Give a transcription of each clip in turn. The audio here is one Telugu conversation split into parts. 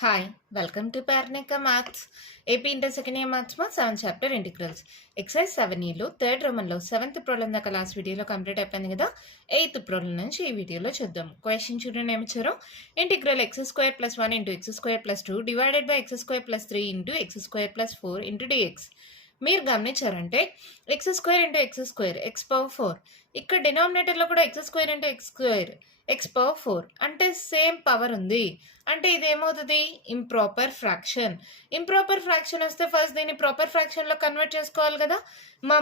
Hi, welcome to Parnika Maths. AP Inter Second Year Maths మా 7th చాప్టర్ ఇంటిగ్రల్స్ ఎక్సైజ్ 7లో థర్డ్ రోమన్లో 7th ప్రాబ్లం దాకా లాస్ట్ వీడియోలో కంప్లీట్ అయిపోయింది కదా. 8th ప్రాబ్లం నుంచి ఈ వీడియోలో చూద్దాం. క్వశ్చన్ చూడండి ఏమి ఇచ్చారో. Integral x square plus 1 into x square plus 2 divided by x square plus 3 into x square plus 4 into dx. మీరు గమనించారంటే x square into x square x power 4, ఇక్కడ డినామినేటర్లో కూడా x square into x square x power 4 అంటే సేమ్ పవర్ ఉంది. అంటే ఇది ఏమవుతుంది? Improper fraction. ఇంప్రాపర్ ఫ్రాక్షన్ వస్తే ఫస్ట్ దీన్ని ప్రాపర్ ఫ్రాక్షన్లో కన్వర్ట్ చేసుకోవాలి కదా.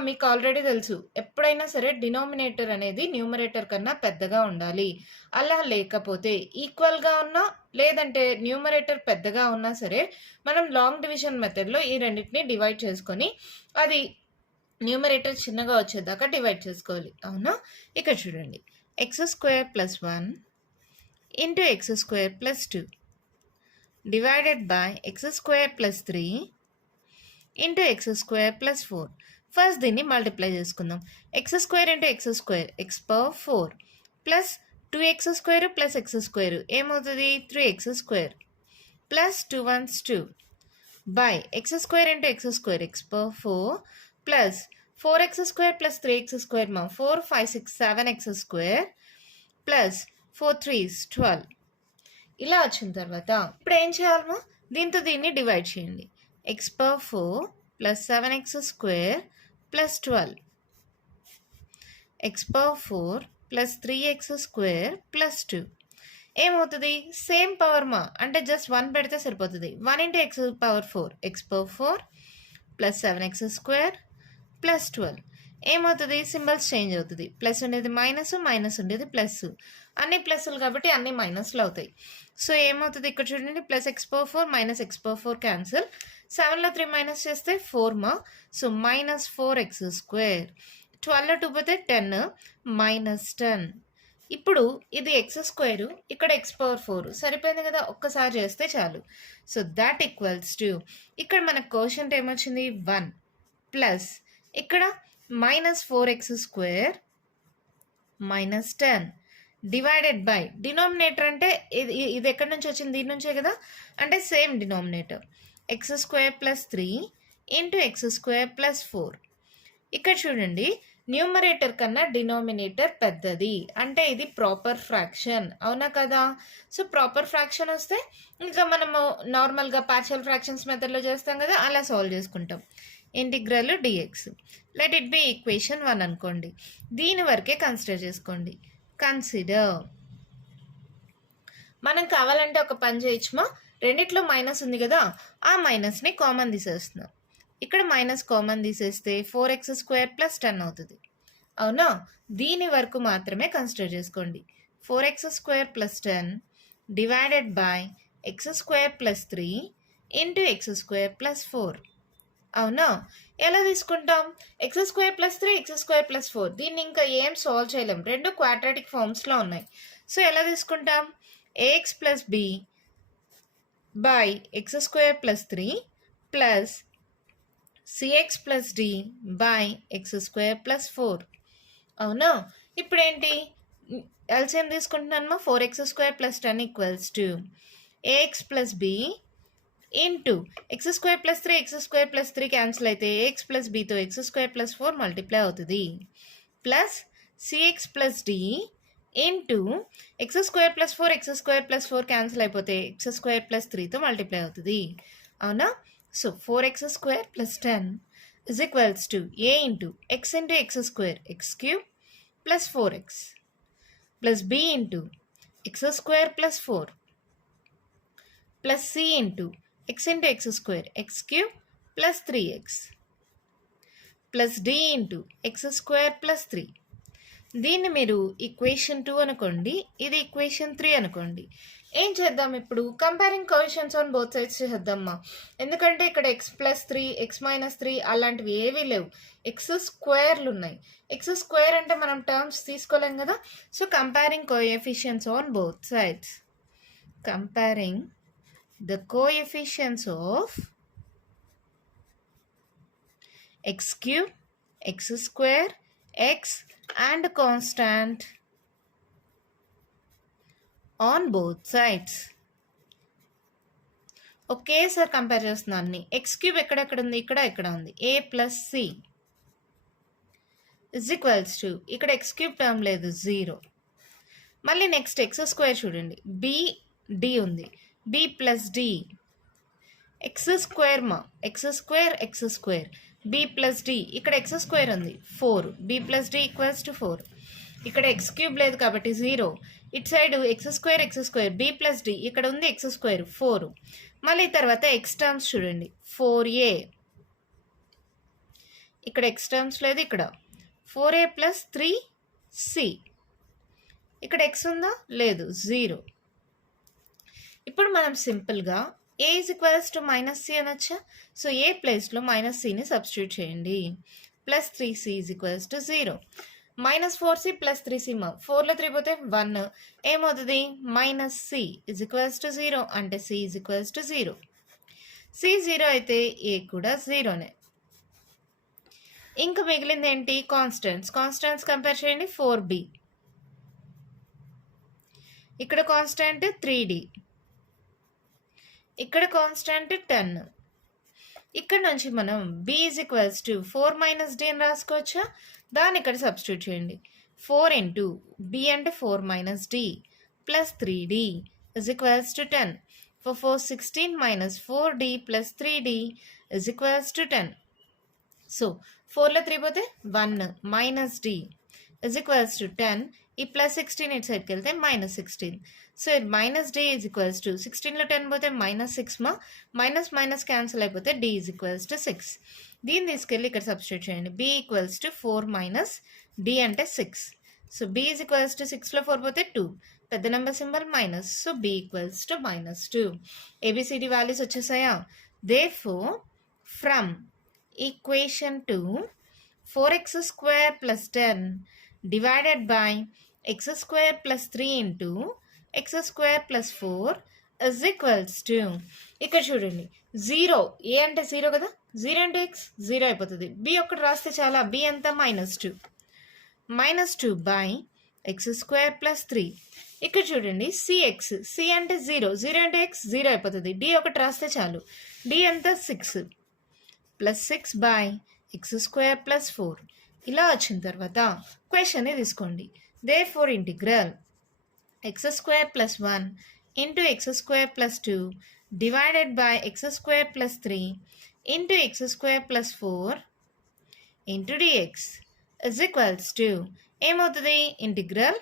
మీకు ఆల్రెడీ తెలుసు, ఎప్పుడైనా సరే డినామినేటర్ అనేది న్యూమరేటర్ కన్నా పెద్దగా ఉండాలి. అలా లేకపోతే ఈక్వల్గా ఉన్నా లేదంటే న్యూమరేటర్ పెద్దగా ఉన్నా సరే మనం లాంగ్ డివిజన్ మెథడ్లో ఈ రెండింటిని డివైడ్ చేసుకొని అది న్యూమరేటర్ చిన్నగా వచ్చేదాకా డివైడ్ చేసుకోవాలి. అవునా? ఇక్కడ చూడండి, x square plus 1 into x square plus 2 divided by x square plus 3 into x square plus 4. First దీన్ని మల్టిప్లై చేసుకుందాం. X square into x square x power 4 plus 2x square plus X square ఏమవుతుంది? 3x square plus 2 1s 2 by x square into x square x power 4 plus 4x square plus 3x square 4 5 6 7x square plus 4 3s 12. ఇలా వచ్చిన తర్వాత ఇప్పుడు ఏం చేయాలమో దీంతో దీన్ని డివైడ్ చేయండి. X power 4 plus 7x square plus 12 X power 4 plus 3x square plus 2 ఏమవుతుంది? సేమ్ పవర్ అంటే జస్ట్ 1 పెడితే సరిపోతుంది. 1 into X power 4 X power 4 plus 7x square plus 12 ఏమవుతుంది? సింబల్స్ చేంజ్ అవుతుంది. ప్లస్ ఉండేది మైనస్, మైనస్ ఉండేది ప్లస్. అన్ని ప్లస్లు కాబట్టి అన్ని మైనస్లు అవుతాయి. సో ఏమవుతుంది? ఇక్కడ చూడండి, plus x power 4 minus x power 4 cancel. 7లో 3 మైనస్ చేస్తే 4 సో మైనస్ 4x స్క్వేర్. 12లో 2 పోతే 10 మైనస్ 10. ఇప్పుడు ఇది ఎక్స్ స్క్వేర్, ఇక్కడ ఎక్స్ పవర్ 4 సరిపోయింది కదా. ఒక్కసారి చేస్తే చాలు. సో దాట్ ఈక్వల్స్ టు ఇక్కడ మనకు కోషంట్ ఏమొచ్చింది? 1 ప్లస్ ఇక్కడ minus 4x square minus 10 divided by denominator అంటే ఇది ఎక్కడి నుంచి వచ్చింది? దీని నుంచే కదా. అంటే same denominator X square plus 3 into x square plus 4. ఇక్కడ చూడండి, న్యూమరేటర్ కన్నా డినామినేటర్ పెద్దది అంటే ఇది ప్రాపర్ ఫ్రాక్షన్. అవునా కదా? సో ప్రాపర్ ఫ్రాక్షన్ వస్తే ఇంకా మనము నార్మల్గా పార్షియల్ ఫ్రాక్షన్స్ మెథడ్లో చేస్తాం కదా, అలా సాల్వ్ చేసుకుంటాం. Integral dx let it be equation 1 అనుకోండి. దీని వరకే కన్సిడర్ చేసుకోండి. కన్సిడర్ మనం కావాలంటే ఒక పని చేయొచ్చుమా, రెండిట్లో మైనస్ ఉంది కదా, ఆ మైనస్ని కామన్ తీసేస్తున్నాం. ఇక్కడ మైనస్ కామన్ తీసేస్తే 4x స్క్వేర్ ప్లస్ 10 అవుతుంది. అవునా? దీని వరకు మాత్రమే కన్సిడర్ చేసుకోండి. 4x square plus 10 divided by x square plus 3 into x square plus 4. అవునా? ఎలా తీసుకుంటాం? X square plus 3 x square plus 4 దీన్ని ఇంకా ఏం సాల్వ్ చేయలేం, రెండు క్వాడ్రాటిక్ ఫార్మ్స్లో ఉన్నాయి. సో ఎలా తీసుకుంటాం? A x plus b by x square plus 3 plus c x plus d by x square plus 4. అవునా? ఇప్పుడేంటి? ఎల్సిఎం తీసుకుంటున్నాను. 4x square plus 10 equals to a x plus B into x square plus 3 x square plus 3 cancel అయితే ఏఎక్స్ ప్లస్ బీతో ఎక్స్ స్క్వేర్ ప్లస్ 4 మల్టిప్లై అవుతుంది plus c x plus D into x square plus 4 x square plus 4 cancel అయిపోతే ఎక్స్ స్క్వేర్ ప్లస్ 3తో మల్టిప్లై అవుతుంది. అవునా? So 4x square plus 10 is equals to A into x into x square x cube plus 4x plus B into x square plus 4 plus C into x into x square x cube plus 3x plus D into x square plus 3. దీన్ని మీరు ఈక్వేషన్ 2 అనుకోండి, ఇది ఈక్వేషన్ 3 అనుకోండి. ఏం చేద్దాం ఇప్పుడు? Comparing coefficients on both sides చేద్దామా. ఎందుకంటే ఇక్కడ ఎక్స్ ప్లస్ 3 ఎక్స్ మైనస్ 3 అలాంటివి ఏవీ లేవు, ఎక్స్ స్క్వేర్లు ఉన్నాయి. ఎక్స్ స్క్వేర్ అంటే మనం టర్మ్స్ తీసుకోలేం కదా. So comparing coefficients on both sides, comparing the coefficients of x cube, x square, x and constant on both sides. ఒకేసారి కంపేర్ చేస్తున్నాను అన్ని. ఎక్స్ క్యూబ్ ఎక్కడెక్కడ ఉంది, ఇక్కడ ఉంది. A plus c is equals to, ఇక్కడ ఎక్స్ క్యూబ్ టర్మ్ లేదు, 0. మళ్ళీ నెక్స్ట్ ఎక్స్ స్క్వేర్ చూడండి, బి డి ఉంది, b plus d x square x square b plus d, ఇక్కడ ఎక్స్ స్క్వేర్ ఉంది 4, b plus d equals to 4. ఇక్కడ ఎక్స్ క్యూబ్ లేదు కాబట్టి 0. ఇటు side x square b plus d, ఇక్కడ ఉంది ఎక్స్ స్క్వేర్ 4. మళ్ళీ తర్వాత ఎక్స్ టర్మ్స్ చూడండి, 4a, ఇక్కడ ఎక్స్ టర్మ్స్ లేదు, ఇక్కడ 4a ప్లస్ 3c, ఇక్కడ ఎక్స్ ఉందా, లేదు, 0. ఇప్పుడు మనం సింపుల్గా a is equals to minus c అనొచ్చా. సో ఏ ప్లేస్లో మైనస్ సిని సబ్స్టిట్యూట్ చేయండి. Plus 3c is equals to 0. Minus 4c plus 3c 4లో 3 పోతే 1, ఏమవుతుంది, minus c is equals to 0, అంటే c is equals to 0. C 0 అయితే ఏ కూడా 0నే. ఇంకా మిగిలింది ఏంటి, కాన్స్టెంట్స్ కంపేర్ చేయండి. 4b, ఇక్కడ కాన్స్టెంట్ 3d, ఇక్కడ కాన్స్టెంట్ 10. ఇక్కడ నుంచి మనం b is equals to 4 minus d అని రాసుకోవచ్చా. దాన్ని ఇక్కడ సబ్స్టిట్యూట్ చేయండి. 4 ఇంటూ b అంటే 4 minus d plus 3d is equals to 10. 4 16 minus 4d plus 3d is equals to 10. So 4లో 3 పోతే 1, minus d is equals to 10. ఈ ప్లస్ 16 ఇటు సైడ్కి వెళ్తే minus 16. So minus d is equals to 16లో 10 పోతే మైనస్ 6 మైనస్ క్యాన్సిల్ అయిపోతే d ఈజ్ ఈక్వల్స్ టు 6. దీన్ని తీసుకెళ్ళి ఇక్కడ సబ్స్టిట్యూట్ చేయండి. b equals to 4 minus d అంటే 6. So b is equals to 6లో 4 పోతే 2, పెద్ద number symbol minus, so b equals to -2. ABCD values వచ్చేసాయా. Therefore from equation 2 4x square plus 10 divided by x square plus 3 into x square plus 4 is equals to, ఇక్కడ చూడండి 0, ఏ అంటే 0 కదా, 0 into x 0 అయిపోతుంది. b ఒక్కటి రాస్తే చాలా, b అంతా -2 by x square plus 3. ఇక్కడ చూడండి c అంటే 0 into x 0 అయిపోతుంది. d ఒకటి రాస్తే చాలు, d అంతా 6 plus 6 by x square plus 4. ఇలా వచ్చిన తర్వాత క్వశ్చన్ని తీసుకోండి. Therefore integral x square plus 1 into x square plus 2 divided by x square plus 3 into x square plus 4 into dx is equals to, ఏమవుతుంది, integral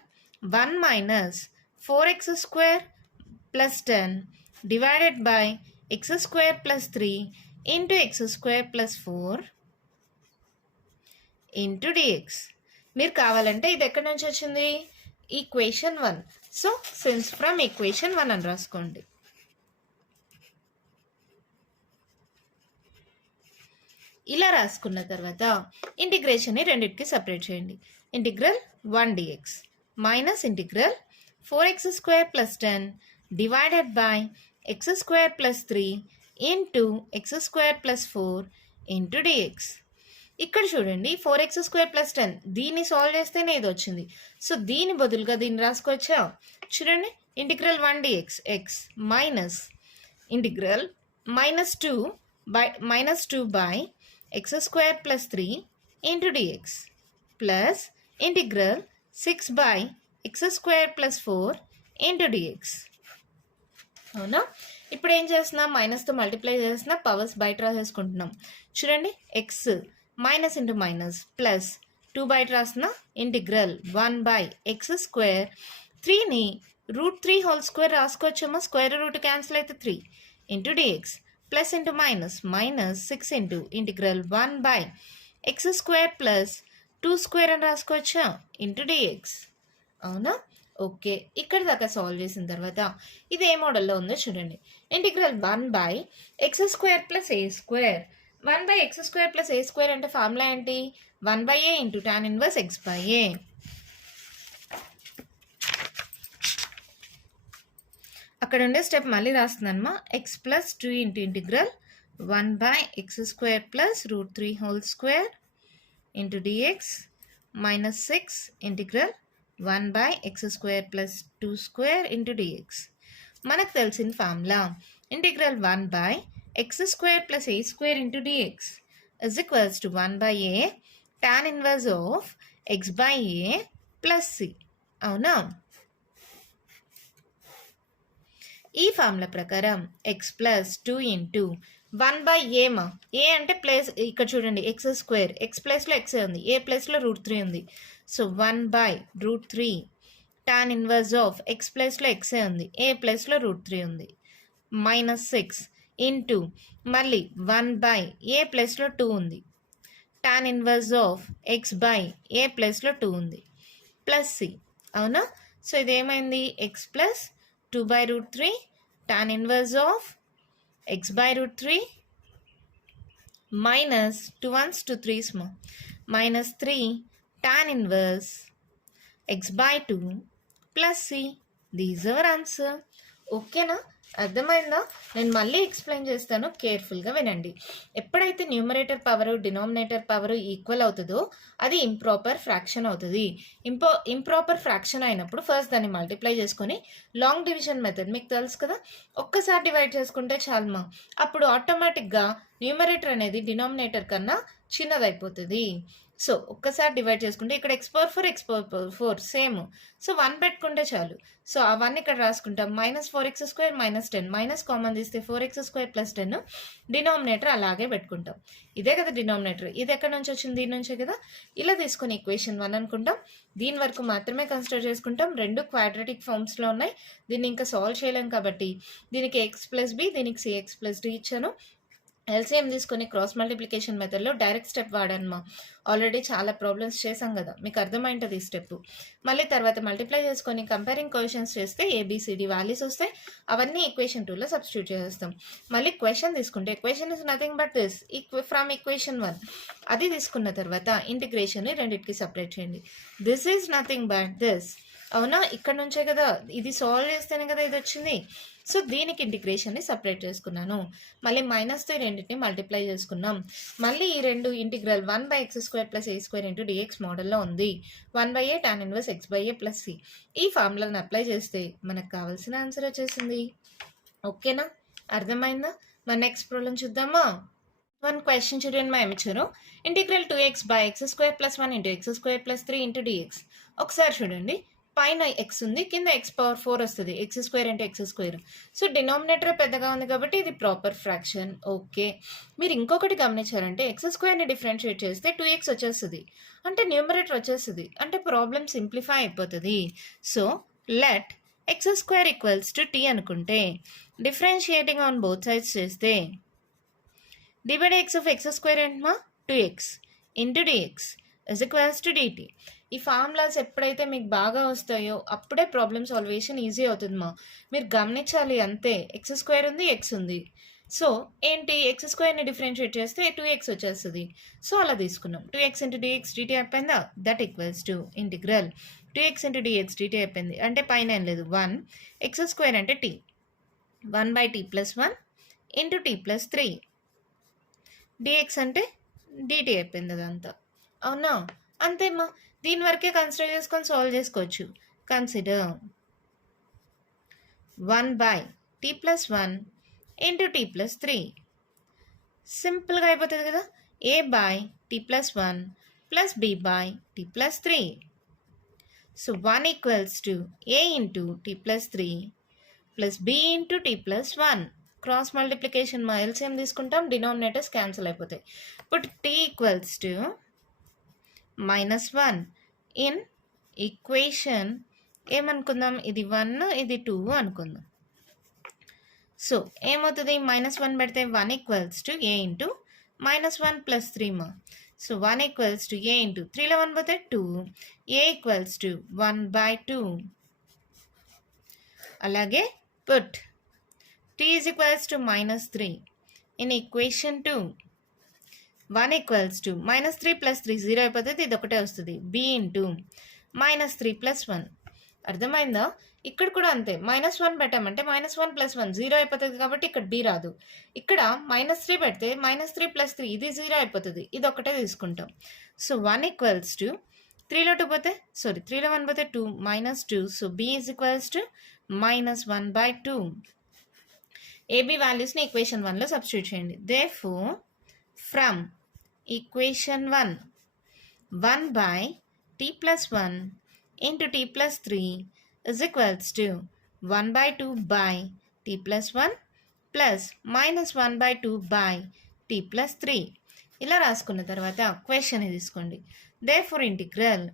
1 minus 4x square plus 10 divided by x square plus 3 into x square plus 4 into dx. మీరు కావాలంటే ఇది ఎక్కడి నుంచి వచ్చింది, equation 1. So since from equation 1 అని రాసుకోండి. ఇలా రాసుకున్న తర్వాత ఇంటిగ్రేషన్ని రెండింటికి సపరేట్ చేయండి. Integral 1 dx minus integral 4x square plus 10 divided by x square plus 3 into x square plus 4 into dx. ఇక్కడ చూడండి 4x square plus 10, దీన్ని సాల్వ్ చేస్తేనే ఇది వచ్చింది. సో దీని బదులుగా దీన్ని రాసుకోవచ్చా. చూడండి, integral 1 dx x minus integral -2 by x square plus 3 into dx plus integral 6 by x square plus 4 into dx. అవునా. ఇప్పుడు ఏం చేస్తున్నాం, మైనస్తో మల్టిప్లై చేస్తున్నా, పవర్స్ బయట రాసేసుకుంటున్నాం. చూడండి, x minus into minus plus 2 బయట రాస్తున్నా, ఇంటిగ్రల్ 1 by x square 3ని √3 హోల్ స్క్వేర్ రాసుకోవచ్చామా, స్క్వేర్ రూట్ క్యాన్సిల్ అయితే 3 into d x plus into minus 6 into integral 1 by x square ప్లస్ 2 స్క్వేర్ అని రాసుకోవచ్చా ఇంటూ డిఎక్స్. అవునా. ఓకే, ఇక్కడ దాకా సాల్వ్ చేసిన తర్వాత ఇది ఏ మోడల్లో ఉందో చూడండి. Integral 1 by x square plus a square. 1 by x square plus a square అంటే ఫార్ములా ఏంటి, 1 by a into tan inverse x by a. అక్కడ ఉండే స్టెప్ మళ్ళీ రాస్తున్నానమ్మా. x plus 2 into integral 1 by x square plus √3 whole square into dx minus 6 integral 1 by x square plus 2 square into dx. మనకు తెలిసిన formula integral 1 by x square plus A square into dx is equals to 1 by A tan inverse of x by A plus C. అవునా? ఈ ఫార్ములా ప్రకారం x plus 2 into 1 by A మా, ఏ అంటే ప్లేస్ ఇక్కడ చూడండి ఎక్స్ స్క్వేర్, ఎక్స్ ప్లేస్లో ఎక్స్ ఉంది, ఏ ప్లేస్లో √3 ఉంది. So 1 by √3 tan inverse of x ప్లేస్లో ఎక్సే ఉంది, ఏ ప్లేస్లో √3 ఉంది, మైనస్ 6 ఇంటూ మళ్ళీ 1 బై ఏ ప్లేస్లో 2 ఉంది, tan inverse of x by a ప్లేస్లో 2 ఉంది, ప్లస్ సి. అవునా? సో ఇదేమైంది x plus 2 by √3 tan inverse of x by √3 minus 2 ones 2 3s more minus 3 tan inverse x by 2 plus c. These are our answer. ఓకేనా? అర్థమైందా? నేను మళ్ళీ ఎక్స్ప్లెయిన్ చేస్తాను, కేర్ఫుల్గా వినండి. ఎప్పుడైతే numerator power denominator power equal అవుతుందో అది ఇంప్రాపర్ ఫ్రాక్షన్ అవుతుంది. ఇంప్రాపర్ ఫ్రాక్షన్ అయినప్పుడు ఫస్ట్ దాన్ని మల్టిప్లై చేసుకొని లాంగ్ డివిజన్ మెథడ్ మీకు తెలుసు కదా, ఒక్కసారి డివైడ్ చేసుకుంటే చాలమా, అప్పుడు ఆటోమేటిక్గా న్యూమరేటర్ అనేది డినామినేటర్ కన్నా చిన్నదైపోతుంది. సో ఒక్కసారి డివైడ్ చేసుకుంటే ఇక్కడ x⁴ x⁴ సేమ్. సో 1 పెట్టుకుంటే చాలు. సో ఆ 1 ఇక్కడ రాసుకుంటాం. -4x² -10 మైనస్ కామన్ తీస్తే 4x² + 10 డినామినేటర్ అలాగే పెట్టుకుంటాం. ఇదే కదా డినామినేటర్. ఇది ఎక్కడి నుంచి వచ్చింది? దీని నుంచే కదా. ఇలా తీసుకొని ఈక్వేషన్ 1 అనుకుంటాం. దీని వరకు మాత్రమే కన్సిడర్ చేసుకుంటాం. రెండు క్వాడ్రాటిక్ ఫార్మ్స్లో ఉన్నాయి. దీన్ని ఇంకా సాల్వ్ చేయలేం కాబట్టి దీనికి x+b, దీనికి cx+d ఇచ్చాను. ఎల్సిఎం తీసుకొని క్రాస్ మల్టిప్లికేషన్ మెథడ్లో డైరెక్ట్ స్టెప్ వాడాను. ఆల్రెడీ చాలా ప్రాబ్లమ్స్ చేసాం కదా, మీకు అర్థమైంటుంది ఈ స్టెప్. మళ్ళీ తర్వాత మల్టిప్లై చేసుకొని కంపేరింగ్ క్వశ్చన్స్ చేస్తే ఏబిసిడి వాల్యూస్ వస్తాయి. అవన్నీ ఈక్వేషన్ 2లో సబ్స్టిట్యూట్ చేస్తాం. మళ్ళీ క్వశ్చన్ తీసుకుంటే question is nothing but this from equation 1. అది తీసుకున్న తర్వాత ఇంటిగ్రేషన్ రెండింటికి సపరేట్ చేయండి. This is nothing but this. అవునా? ఇక్కడ నుంచే కదా, ఇది సాల్వ్ చేస్తేనే కదా ఇది వచ్చింది. సో దీనికి ఇంటిగ్రేషన్ని సపరేట్ చేసుకున్నాను. మళ్ళీ మైనస్తో రెండింటిని మల్టిప్లై చేసుకున్నాం. మళ్ళీ ఈ రెండు ఇంటిగ్రల్ 1/x² + a² dx మోడల్లో ఉంది. 1/a tan inverse x/a + c. ఈ ఫార్ములాని అప్లై చేస్తే మనకు కావాల్సిన ఆన్సర్ వచ్చేసింది. ఓకేనా? అర్థమైందా? మన నెక్స్ట్ ప్రాబ్లం చూద్దామా? వన్ క్వశ్చన్ చూడండి, మా ఇచ్చారు ఇంటిగ్రల్ 2x/x² + 1 × x² + 3 × dx. ఒకసారి చూడండి, పైన ఎక్స్ ఉంది, కింద x⁴ వస్తుంది, x² × x². సో డినామినేటర్ పెద్దగా ఉంది కాబట్టి ఇది ప్రాపర్ ఫ్రాక్షన్. ఓకే, మీరు ఇంకొకటి గమనించారంటే x² డిఫరెన్షియేట్ చేస్తే 2x వచ్చేస్తుంది, అంటే న్యూమరేటర్ వచ్చేస్తుంది, అంటే ప్రాబ్లం సింప్లిఫై అయిపోతుంది. సో లెట్ x² = t అనుకుంటే డిఫరెన్షియేటింగ్ ఆన్ బోత్ సైడ్స్ చేస్తే d/x(x² ఏంటమా 2x × dx = dt. ఈ ఫార్ములాస్ ఎప్పుడైతే మీకు బాగా వస్తాయో అప్పుడే ప్రాబ్లమ్ సాల్వేషన్ ఈజీ అవుతుందమ్మా. మీరు గమనించాలి అంతే. x² ఉంది, x ఉంది. సో ఏంటి, x² డిఫరెన్షియేట్ చేస్తే 2x వచ్చేస్తుంది. సో అలా తీసుకున్నాం. 2x × dx dt అయిపోయిందా? That equals to integral 2x × dx dt అయిపోయింది. అంటే పైన ఏం లేదు, 1 x² అంటే t, 1/t + 1 × t + 3 dx అంటే dt అయిపోయింది అదంతా. అవునా? అంతేమ్మా. దీని వరకే కన్సిడర్ చేసుకొని సాల్వ్ చేసుకోవచ్చు. Consider 1/t + 1 × t + 3. సింపుల్గా అయిపోతుంది కదా. a/t + 1 + b/t + 3. So 1 = a × t + 3 + b × t + 1. Cross multiplication మా ఎల్సిఎం తీసుకుంటాం, డినామినేటర్స్ క్యాన్సిల్ అయిపోతాయి. ఇప్పుడు t = -1 ఇన్ ఈక్వేషన్ ఏమనుకుందాం, ఇది 1 ఇది 2 అనుకుందాం. సో ఏమవుతుంది, -1 పెడితే 1 = a × -1 + 3 మా. సో 1 = a × 3లో 1 పోతే 2, a = 1/2. అలాగే పుట్ t = -3 ఇన్ ఈక్వేషన్ 2. 1 = -3 + 3 0 అయిపోతుంది, ఇది ఒకటే వస్తుంది, b × -3 + 1. అర్థమైందా? ఇక్కడ కూడా అంతే. -1 పెట్టామంటే -1 + 1 0 అయిపోతుంది కాబట్టి ఇక్కడ b రాదు. ఇక్కడ -3 పెడితే -3 + 3 ఇది 0 అయిపోతుంది, ఇది ఒకటే తీసుకుంటాం. సో 1 = 3లో 2 పోతే 3లో 1 పోతే 2 -2. సో b = -1/2 ఏబీ వాల్యూస్ని ఈక్వేషన్ 1లో సబ్స్టిట్యూట్ చేయండి. Therefore from equation 1 1/t+1 into t+3 is equals to 1/2/t+1 plus -1/2/t+3 ఇలా రాసుకున్న తర్వాత క్వశ్చన్ తీసుకోండి. Therefore integral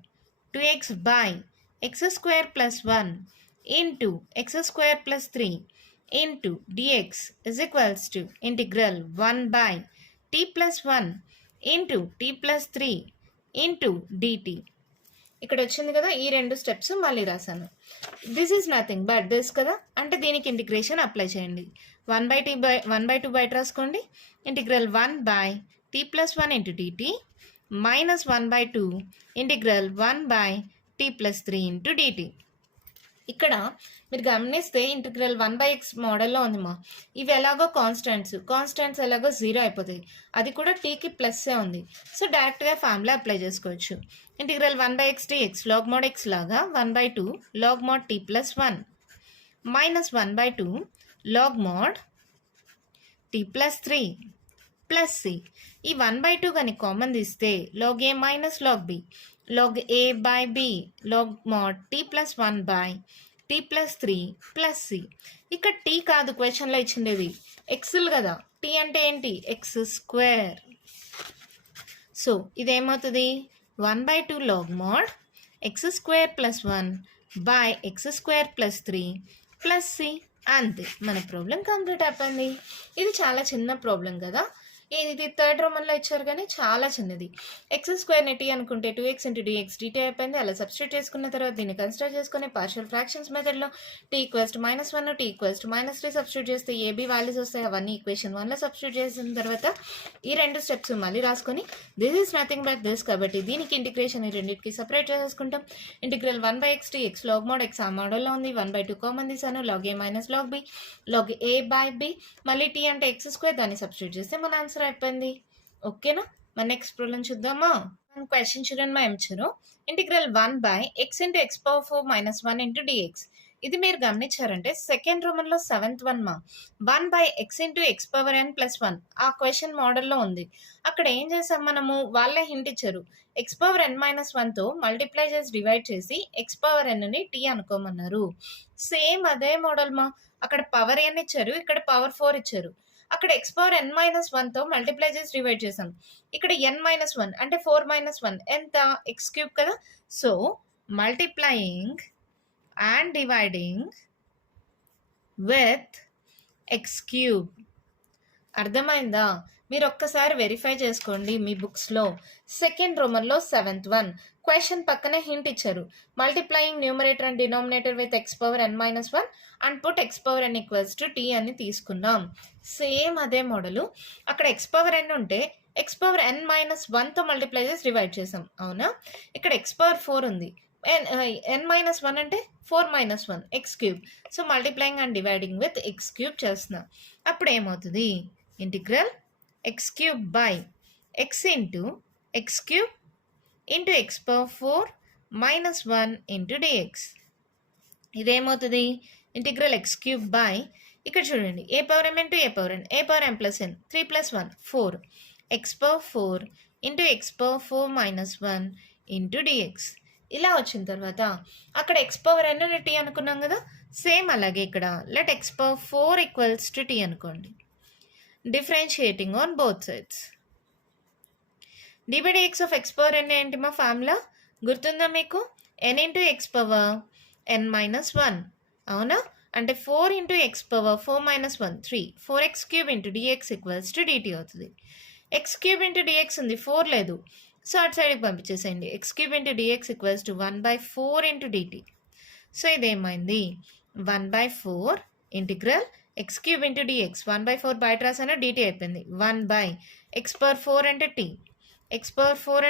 2x/x² + 1 into x² + 3 into dx is equals to integral 1/t+1 into t+3 into dt. ఇక్కడ వచ్చింది కదా, ఈ 2 స్టెప్స్ మళ్ళీ రాశాను. This is nothing but this కదా, అంటే దీనికి ఇంటిగ్రేషన్ అప్లై చేయండి. 1/2 బయట రాసుకోండి. Integral 1/t+1 into dt minus 1/2 integral 1/t+3 into dt. ఇక్కడ మీరు గమనిస్తే ఇంటిగ్రల్ 1/x మోడల్లో ఉంది మా. ఇవి ఎలాగో కాన్స్టెంట్స్ ఎలాగో 0 అయిపోతాయి. అది కూడా టీకి ప్లస్సే ఉంది. సో డైరెక్ట్గా ఫార్ములా అప్లై చేసుకోవచ్చు. Integral 1/x dx log mod x లాగా 1/2 log mod t+1 minus 1/2 log mod t+3 plus c. ఈ 1/2 కానీ కామన్ తీస్తే log a minus log b log a by b log mod t+1/t+3 plus c. ఇక్కడ టీ కాదు క్వశ్చన్లో ఇచ్చిండేది, ఎక్స్లు కదా. టీ అంటే ఏంటి? x². సో ఇదేమవుతుంది? 1/2 log mod x² + 1/x² + 3 plus C. అంతే, మన ప్రాబ్లం కంప్లీట్ అయిపోయింది. ఇది చాలా చిన్న ప్రాబ్లం కదా. ఇది థర్డ్ రోమన్లో ఇచ్చారు కానీ చాలా చిన్నది. x² టీ అనుకుంటే 2x × dx dt అయిపోయింది. అలా సబ్స్టిట్యూట్ చేసుకున్న తర్వాత దీన్ని కన్సిడర్ చేసుకుని పార్షియల్ ఫ్రాక్షన్స్ మెథడ్లో t = -1 t = -3 సబ్స్టిట్యూట్ చేస్తే ఏబీ వాల్యూస్ వస్తాయి. అవన్నీ ఈక్వేషన్ 1లో సబ్స్టిట్యూట్ చేసిన తర్వాత ఈ 2 స్టెప్స్ మళ్ళీ రాసుకొని this is nothing but this కాబట్టి దీనికి ఇంటిగ్రేషన్ ఈ రెండింటికి సపరేట్ చేసుకుంటాం. Integral 1/x dx log mod x ఆ మోడల్లో ఉంది. 1/2 కామన్ తీసాను. log a minus log b log a by b మళ్ళీ t అంటే x² దాన్ని సబ్స్టిట్యూట్ చేస్తే మన ఆన్సర్ అయిపోయింది. ఓకేనా, మన నెక్స్ట్ ప్రాబ్లం చూద్దామా. క్వశ్చన్ చూడండి మా. ఇచ్చారు integral 1/x × x⁴ - 1 into dx. ఇది మీరు గమనించారంటే సెకండ్ రోమన్లో 7th వన్ మా. 1/x × xn + 1 ఆ క్వశ్చన్ మోడల్లో ఉంది. అక్కడ ఏం చేసాం మనము, వాళ్ళే హింట్ ఇచ్చారు. xn - 1తో మల్టిప్లై చేసి డివైడ్ చేసి xnని t అనుకోమన్నారు. సేమ్ అదే మోడల్ మా. అక్కడ పవర్ n ఇచ్చారు, ఇక్కడ పవర్ 4 ఇచ్చారు. అక్కడ xn - 1తో మల్టిప్లై చేసి డివైడ్ చేసాం. ఇక్కడ n-1 అంటే 4 - 1 ఎంత? x³ కదా. So multiplying and dividing with x³. అర్థమైందా? మీరు ఒక్కసారి వెరిఫై చేసుకోండి మీ బుక్స్లో. సెకండ్ రోమన్లో 7th వన్ క్వశ్చన్ పక్కనే హింట్ ఇచ్చారు. Multiplying numerator and denominator with xn - 1 and put xn = t అని తీసుకున్నాం. సేమ్ అదే మోడలు. అక్కడ xn ఉంటే xn - 1తో మల్టిప్లై చేసి డివైడ్ చేసాం, అవునా. ఇక్కడ x⁴ ఉంది. n-1 అంటే 4 - 1 x³. So multiplying and dividing with x³ చేస్తున్నా. అప్పుడు ఏమవుతుంది? Integral x³ x into x³ into x⁴ - 1 into dx. ఇదేమవుతుంది? Integral x³ ఇక్కడ చూడండి a⁴m into a⁴n a⁴m + n 3 + 1 4 x⁴ into x⁴ - 1 into dx. ఇలా వచ్చిన తర్వాత అక్కడ xn t అనుకున్నాం కదా. సేమ్ అలాగే ఇక్కడ లెట్ x⁴ = t అనుకోండి. Differentiating on both sides. d/dx of xn ఏంటి మా ఫార్ములా గుర్తుందా మీకు? n × x⁴n - 1 అవునా. అంటే 4 × x⁴ 4 - 1 3 4x³ × dx = dt అవుతుంది. x³ × dx ఉంది, 4 లేదు. సో అటు సైడ్కి పంపించేసేయండి. x³ × dx = 1/4 × dt. సో ఇదేమైంది? 1/4 ఇంటిగ్రల్ x³ × dx 1/4 బయట రాసాను, dt అయిపోయింది. 1/x⁴ అంటే t x⁴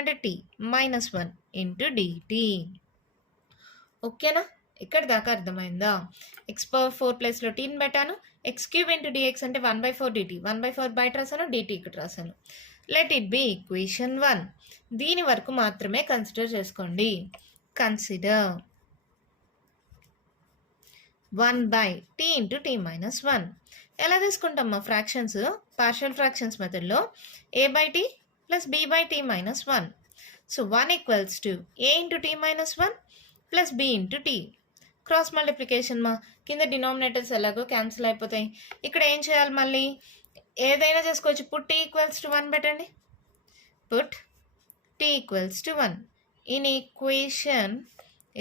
అంటే t -1 into dt. ఓకేనా, ఇక్కడ దాకా అర్థమైందా? x⁴ ప్లేస్లో టీని పెట్టాను. x³ × dx అంటే 1/4 dt 1/4 బయట రాసాను, dt ఇక్కడ రాసాను. Let it be equation 1. దీని వరకు మాత్రమే కన్సిడర్ చేసుకోండి. కన్సిడర్ 1/t × t - 1 ఎలా తీసుకుంటాం మా ఫ్రాక్షన్స్? పార్షియల్ ఫ్రాక్షన్స్ మెథడ్లో a/t plus b/t minus 1. So 1 equals to a into t minus 1 plus b into t. Cross multiplication మా కింద డినామినేటర్స్ ఎలాగో క్యాన్సిల్ అయిపోతాయి. ఇక్కడ ఏం చేయాలి? మళ్ళీ ఏదైనా చేసుకోవచ్చు. పుట్ t ఈక్వల్స్ టు 1 పెట్టండి. Put t equals to 1 in equation.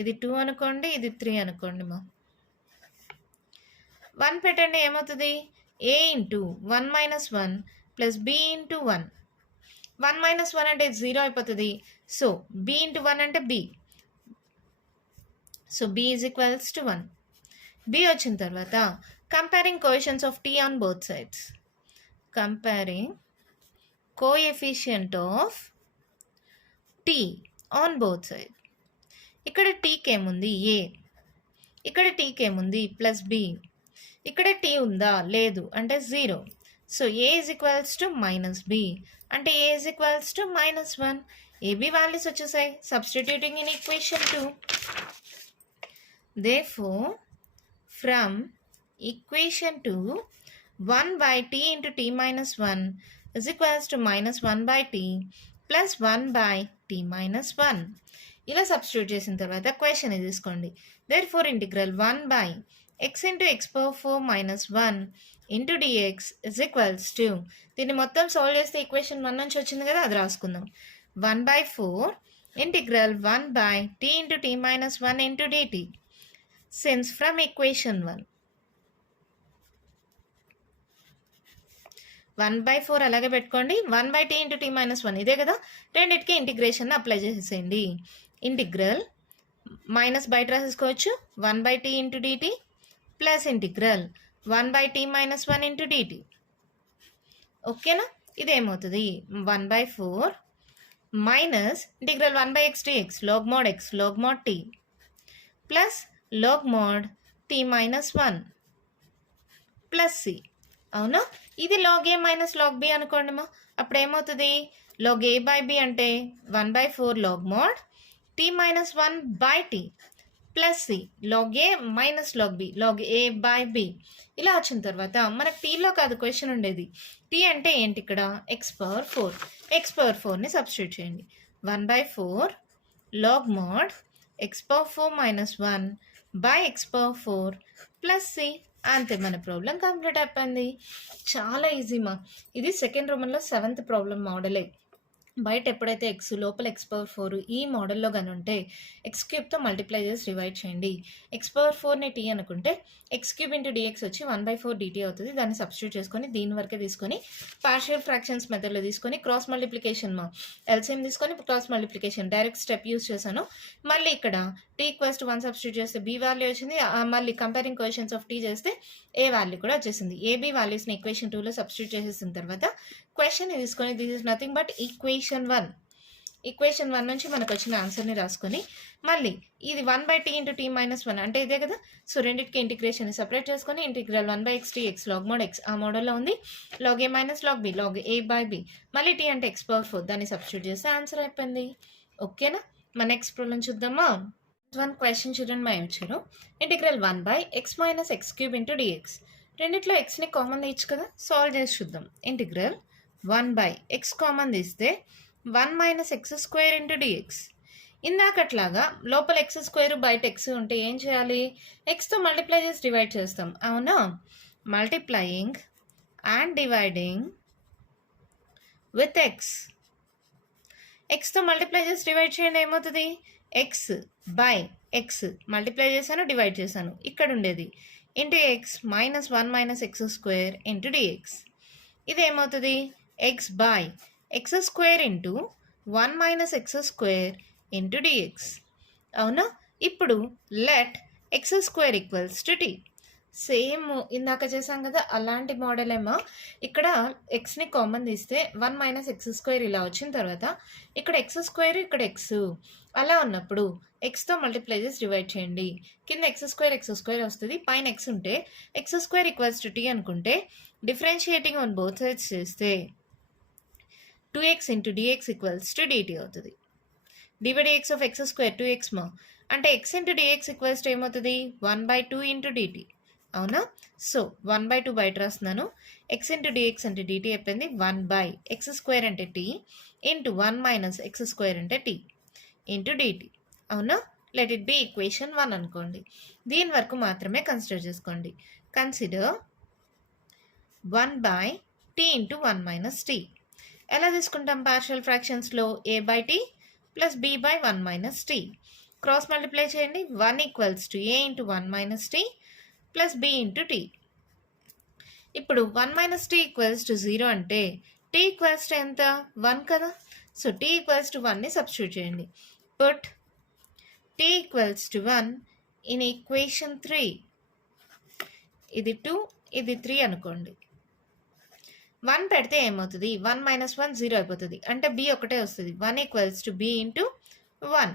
ఇది 2 అనుకోండి, ఇది 3 అనుకోండి మా. 1 పెట్టండి, ఏమవుతుంది? a into 1 minus 1 plus b into 1. 1 minus 1 అంటే 0 అయిపోతుంది. సో b ఇంటూ 1 అంటే b. So b is equals to 1. b వచ్చిన తర్వాత comparing coefficients of t on both sides. Comparing coefficient of t on both side. ఇక్కడ tకి ఏముంది? a. ఇక్కడ tకి ఏముంది? Plus b. ఇక్కడ t ఉందా? లేదు, అంటే 0. So a is equals to minus b, అంటే a is equals to minus 1. ab values వచ్చేసాయి. Substituting in equation 2. Therefore, from equation 2, 1 by t into t minus 1 is equals to minus 1 by t plus 1 by t minus 1. ఇలా సబ్స్టిట్యూట్ చేసిన తర్వాత క్వశ్చన్ ఇది తీసుకోండి. Therefore, integral 1 by x into x power 4 minus 1 into dx is equals to, దీన్ని మొత్తం సాల్వ్ చేస్తే ఈక్వేషన్ 1 నుంచి వచ్చింది కదా, అది రాసుకుందాం. 1 by 4 integral 1 by t into t minus 1 into dt. Since from equation 1, 1 by 4 అలాగే పెట్టుకోండి. 1 by t into t minus 1 ఇదే కదా, రెండింటికి ఇంటిగ్రేషన్ అప్లై చేసేసేయండి. ఇంటిగ్రల్ మైనస్ బయట రాసేసుకోవచ్చు. 1 by t into dt plus integral 1 by t minus 1 into dt. ఓకేనా? ఇదేమవుతుంది? 1 by 4 minus integral 1 by x dx log mod x log mod t plus log mod t minus 1 plus c. అవునా? ఇది log a minus log b అనుకోండి మా. అప్పుడు ఏమవుతుంది? log a by b అంటే 1 by 4 log mod t minus 1 by t plus c log a minus log b log a by b. ఇలా వచ్చిన తర్వాత మనకు టీలో కాదు క్వశ్చన్ ఉండేది. టీ అంటే ఏంటి? ఇక్కడ x పవర్ 4. x పవర్ 4ని సబ్స్టిట్యూట్ చేయండి. 1 by 4 log mod x power 4 minus 1 by x power 4 plus c. అంతే, మన ప్రాబ్లం కంప్లీట్ అయిపోయింది. చాలా ఈజీ మా. ఇది సెకండ్ రోమన్లో 7th ప్రాబ్లం మోడలే. బయట ఎప్పుడైతే ఎక్స్ లోపల x పవర్ 4 ఈ మోడల్లో కానీ ఉంటే ఎక్స్ క్యూబ్తో మల్టిప్లై చేసి డివైడ్ చేయండి. x పవర్ 4ని t అనుకుంటే x క్యూబ్ ఇంటూ dx వచ్చి 1/4 dt అవుతుంది. దాన్ని సబ్స్టిట్యూట్ చేసుకొని దీని వరకే తీసుకొని పార్షియల్ ఫ్రాక్షన్స్ మెథడ్లో తీసుకొని క్రాస్ మల్టిప్లికేషన్ మా ఎల్సిఎం తీసుకొని cross multiplication direct step use చేశాను. మళ్ళీ ఇక్కడ t ఈక్వల్స్ టు 1 సబ్స్టిట్యూట్ చేస్తే b వాల్యూ వచ్చింది. మళ్ళీ కంపేరింగ్ కోఎఫిషియెంట్స్ ఆఫ్ t చేస్తే a వాల్యూ కూడా వచ్చేసింది. ab వాల్యూస్ని ఈక్వేషన్ 2లో సబ్స్టిట్యూట్ చేసేసిన తర్వాత క్వశ్చన్ తీసుకొని this is nothing but equation 1. Equation 1 నుంచి మనకు వచ్చిన ఆన్సర్ని రాసుకొని మళ్ళీ ఇది 1 by t into t minus 1 అంటే ఇదే కదా. సో రెండింటికి ఇంటిగ్రేషన్ సపరేట్ చేసుకొని integral 1 by x dx log mod x ఆ మోడల్లో ఉంది. log a minus log b log a by b మళ్ళీ t అంటే x పవర్ 4 దాన్ని సబ్స్టిట్యూట్ చేస్తే ఆన్సర్ అయిపోయింది. ఓకేనా? మన నెక్స్ట్ ప్రాబ్లం చూద్దామా. 1 క్వశ్చన్ చూడండి మా వచ్చారు. Integral 1 by x minus x cube into dx. రెండిట్లో ఎక్స్ని కామన్ తీయచ్చు కదా, సాల్వ్ చేసి చూద్దాం. ఇంటిగ్రల్ 1 by x కామన్ తీస్తే 1 minus x square into dx. ఇందాకట్లాగా లోపల x స్క్వేర్ బయట x ఉంటే ఏం చేయాలి? xతో మల్టిప్లై చేసి డివైడ్ చేస్తాం. అవునా? Multiplying and dividing with x. xతో మల్టిప్లై చేసి డివైడ్ చేయండి, ఏమవుతుంది? x బై x మల్టిప్లై చేశాను, డివైడ్ చేశాను. ఇక్కడ ఉండేది into x minus 1 minus x square into dx. ఇది ఏమవుతుంది? x by x square into 1 minus x square into dx. అవునా? ఇప్పుడు let x square equals to t. Same ఇందాక చేసాం కదా అలాంటి మోడల్ ఏమో. ఇక్కడ ఎక్స్ని కామన్ తీస్తే 1 మైనస్ x స్క్వేర్ ఇలా వచ్చిన తర్వాత ఇక్కడ x స్క్వేర్ ఇక్కడ x అలా ఉన్నప్పుడు ఎక్స్తో మల్టిప్లై చేసి డివైడ్ చేయండి. కింద x స్క్వేర్ వస్తుంది, పైన x ఉంటే x square equals to t అనుకుంటే డిఫరెన్షియేటింగ్ ఆన్ బోత్ సైడ్స్ చేస్తే 2x into dx equals to dt అవుతుంది. dx of x square 2x మా అంటే x into dx equals to ఏమవుతుంది? 1/2 ఇంటూ dt. అవునా? సో 1/2 బయట రాస్తున్నాను. ఎక్స్ ఇంటూ డిఎక్స్ అంటే డిటీ అయిపోయింది. 1/x² అంటే టీ ఇంటూ 1 - x² అంటే టీ ఇంటూ డిటీ. అవునా? లెట్ ఇట్ బి ఈక్వేషన్ 1 అనుకోండి. దీని వరకు మాత్రమే కన్సిడర్ చేసుకోండి. Consider 1/t into 1 - t. ఎలా తీసుకుంటాం పార్షియల్ ఫ్రాక్షన్స్లో? a/t plus b/1 - t. Cross multiply చేయండి. 1 = a into 1 - t plus b into t. ఇప్పుడు 1 - t = 0 అంటే t = ఎంత? 1 కదా. సో t = 1ని సబ్స్టిట్యూట్ చేయండి. Put t = 1 in equation 3. ఇది 2, ఇది 3 అనుకోండి. 1 పెడితే ఏమవుతుంది? 1 - 1 0 అయిపోతుంది. అంటే b ఒకటే వస్తుంది. 1 = b ఇంటూ 1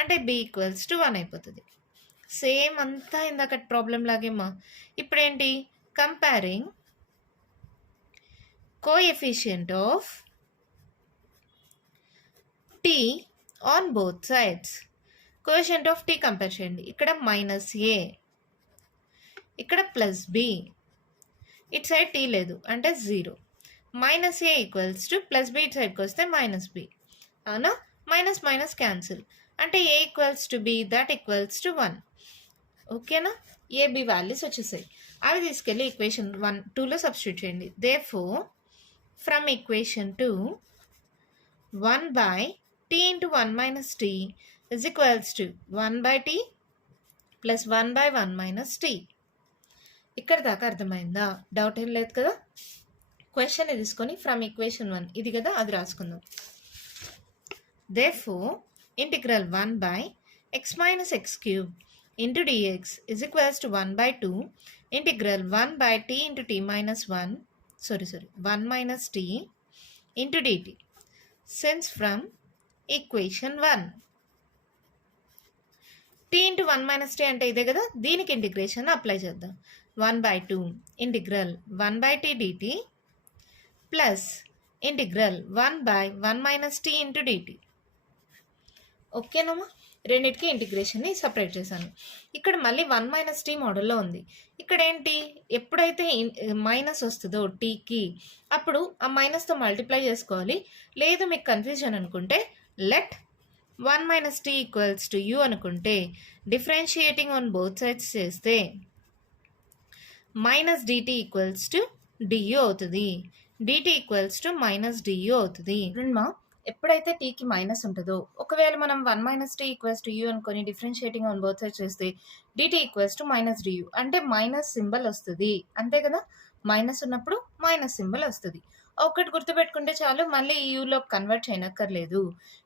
అంటే b = 1 అయిపోతుంది. సేమ్ అంతా ఇందాక ప్రాబ్లం లాగేమా. ఇప్పుడేంటి? Comparing coefficient of t on both sides. Coefficient of t compare చేయండి. ఇక్కడ -a, ఇక్కడ +b, ఇటు సైడ్ t లేదు అంటే 0. -a = +b, ఇటు సైడ్కి వస్తే -b. అవునా? మైనస్ మైనస్ క్యాన్సిల్ అంటే a = b, that equals to 1. ఓకేనా? ఏబి వాల్యూస్ వచ్చేసాయి. అవి తీసుకెళ్ళి ఈక్వేషన్ 2లో సబ్స్టిట్యూట్ చేయండి. Therefore from equation 2 1/t into 1 - t is equals to 1/t plus 1/1 - t. ఇక్కడ దాకా అర్థమైందా? డౌట్ ఏం లేదు కదా. క్వశ్చన్ తీసుకొని ఫ్రమ్ ఈక్వేషన్ 1 ఇది కదా, అది రాసుకుందాం. Therefore integral 1/x - x³ into dx is equals to 1/2 integral 1/t into t minus 1 1 - t into dt. Since from equation 1 t into 1 - t అంటే ఇదే కదా, దీనికి ఇంటిగ్రేషన్ అప్లై చేద్దాం. 1/2 integral 1/t dt plus integral 1/1 - t into dt. ఓకేనమ్మా? రెండింటికి ఇంటిగ్రేషన్ని సపరేట్ చేశాను. ఇక్కడ మళ్ళీ 1 - t మోడల్లో ఉంది. ఇక్కడ ఏంటి? ఎప్పుడైతే మైనస్ వస్తుందో టీకి అప్పుడు ఆ మైనస్తో మల్టిప్లై చేసుకోవాలి. లేదు మీకు కన్ఫ్యూజన్ అనుకుంటే లెట్ 1 - t = u అనుకుంటే డిఫరెన్షియేటింగ్ ఆన్ బోత్ సైడ్స్ చేస్తే -dt = du అవుతుంది. dt = -du అవుతుంది. ఎప్పుడైతే టీకి మైనస్ ఉంటుందో, ఒకవేళ మనం 1 - t = u అనుకొని డిఫరెన్షియేటింగ్ ఆన్ బోత్ సైడ్స్ చేస్తే dt = -du అంటే మైనస్ సింబల్ వస్తుంది. అంతే కదా, మైనస్ ఉన్నప్పుడు మైనస్ సింబల్ వస్తుంది. ఒకటి గుర్తుపెట్టుకుంటే చాలు, మళ్ళీ ఈ యూలో కన్వర్ట్ చేయనక్కర్లేదు.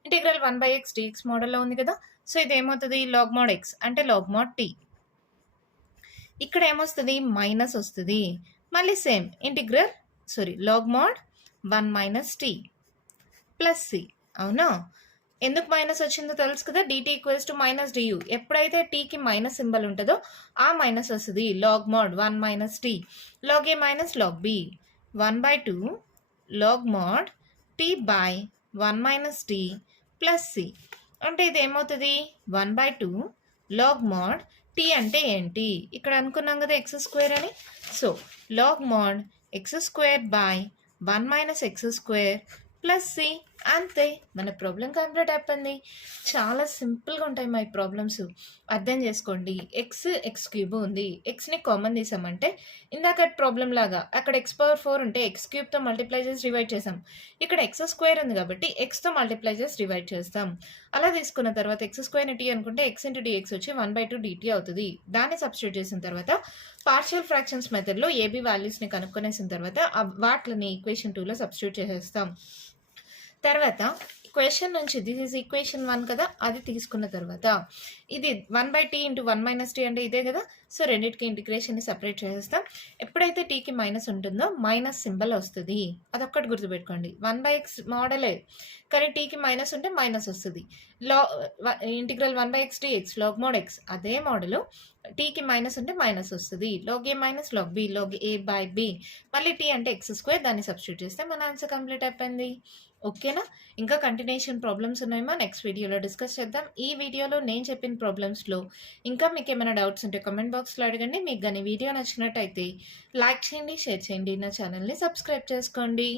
ఇంటిగ్రల్ 1/x dx మోడల్లో ఉంది కదా. సో ఇది ఏమవుతుంది? log mod x అంటే log mod t. ఇక్కడ ఏమొస్తుంది? మైనస్ వస్తుంది. మళ్ళీ same integral log mod 1 - t plus C. అవునా? ఎందుకు మైనస్ వచ్చిందో తెలుసు కదా. dt = -du. ఎప్పుడైతే టీకి మైనస్ సింబల్ ఉంటుందో ఆ మైనస్ వస్తుంది. log mod 1 - t log a minus log b 1/2 log mod t/1 - t plus C. అంటే ఇది ఏమవుతుంది? 1/2 log mod t అంటే ఏంటి? ఇక్కడ అనుకున్నాం కదా x² అని. So log mod x²/1 - x² plus C. అంతే, మన ప్రాబ్లం కంప్లీట్ అయిపోయింది. చాలా సింపుల్గా ఉంటాయి మా ఈ ప్రాబ్లమ్స్. అర్థం చేసుకోండి. x³ ఉంది. ఎక్స్ని కామన్ తీసామంటే ఇందాక ప్రాబ్లం లాగా అక్కడ x⁴ ఉంటే x³ మల్టిప్లై చేసి డివైడ్ చేసాం. ఇక్కడ x² ఉంది కాబట్టి xతో మల్టిప్లై చేసి డివైడ్ చేస్తాం. అలా తీసుకున్న తర్వాత x² t అనుకుంటే x ఇంటూ dx వచ్చి 1/2 dt అవుతుంది. దాన్ని సబ్స్టిట్యూట్ చేసిన తర్వాత పార్షియల్ ఫ్రాక్షన్స్ మెథడ్లో ఏబీ వాల్యూస్ని కనుక్కునేసిన తర్వాత వాటిని ఈక్వేషన్ 2లో సబ్స్టిట్యూట్ చేసేస్తాం. తర్వాత క్వశ్చన్ నుంచి దిస్ ఈజ్ ఈక్వేషన్ 1 కదా, అది తీసుకున్న తర్వాత ఇది 1/t ఇంటూ 1 - t అంటే ఇదే కదా. సో రెండింటికి ఇంటిగ్రేషన్ని సపరేట్ చేసేస్తాం. ఎప్పుడైతే టీకి మైనస్ ఉంటుందో మైనస్ సింబల్ వస్తుంది. అదొక్కటి గుర్తుపెట్టుకోండి. 1/x మోడలే కానీ టీకి మైనస్ ఉంటే మైనస్ వస్తుంది. Integral 1/x dx log mod x అదే మోడలు. టీకి మైనస్ ఉంటే మైనస్ వస్తుంది. log a minus log b log a/b మళ్ళీ t అంటే x² దాన్ని సబ్స్టిట్యూట్ చేస్తే మన ఆన్సర్ కంప్లీట్ అయిపోయింది. ఓకేనా? ఇంకా కంటిన్యూయేషన్ ప్రాబ్లమ్స్ ఉన్నాయేమో నెక్స్ట్ వీడియోలో డిస్కస్ చేద్దాం. ఈ వీడియోలో నేను చెప్పిన ప్రాబ్లమ్స్‌లో ఇంకా మీకేమైనా డౌట్స్ ఉంటే కామెంట్ బాక్స్‌లో అడగండి. మీకు గాని వీడియో నచ్చినట్టయితే లైక్ చేయండి, షేర్ చేయండి. నా ఛానెల్‌ని సబ్స్క్రైబ్ చేసుకోండి.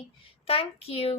Thank you.